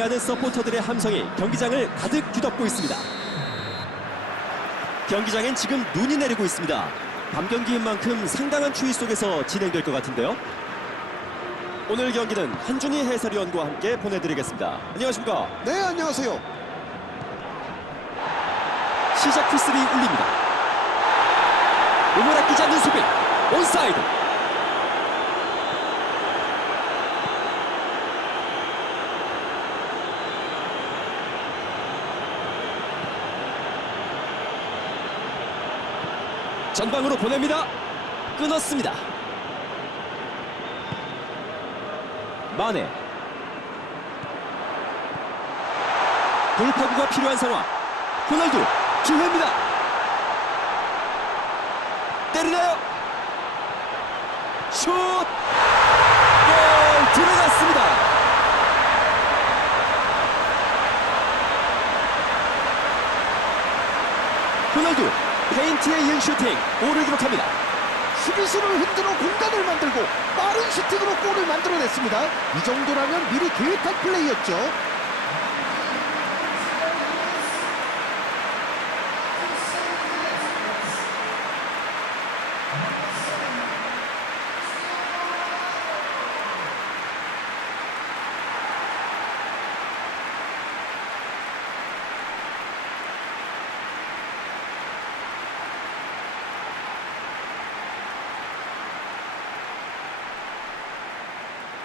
환대하는 서포터들의 함성이 경기장을 가득 뒤덮고 있습니다. 경기장엔 지금 눈이 내리고 있습니다. 밤 경기인 만큼 상당한 추위 속에서 진행될 것 같은데요. 오늘 경기는 한준희 해설위원과 함께 보내드리겠습니다. 안녕하십니까? 네, 안녕하세요. 시작 휘슬이 울립니다. 몸을 아끼지 않는 수비. 온사이드. 전방으로 보냅니다. 끊었습니다. 마네. 돌파구가 필요한 상황. 호날두 기회입니다. 때리나요? 슛! 골 들어갔습니다. 호날두 페인트에 이은 슈팅 골을 기록합니다. 수비수를 흔들어 공간을 만들고 빠른 슈팅으로 골을 만들어냈습니다. 이 정도라면 미리 계획한 플레이였죠.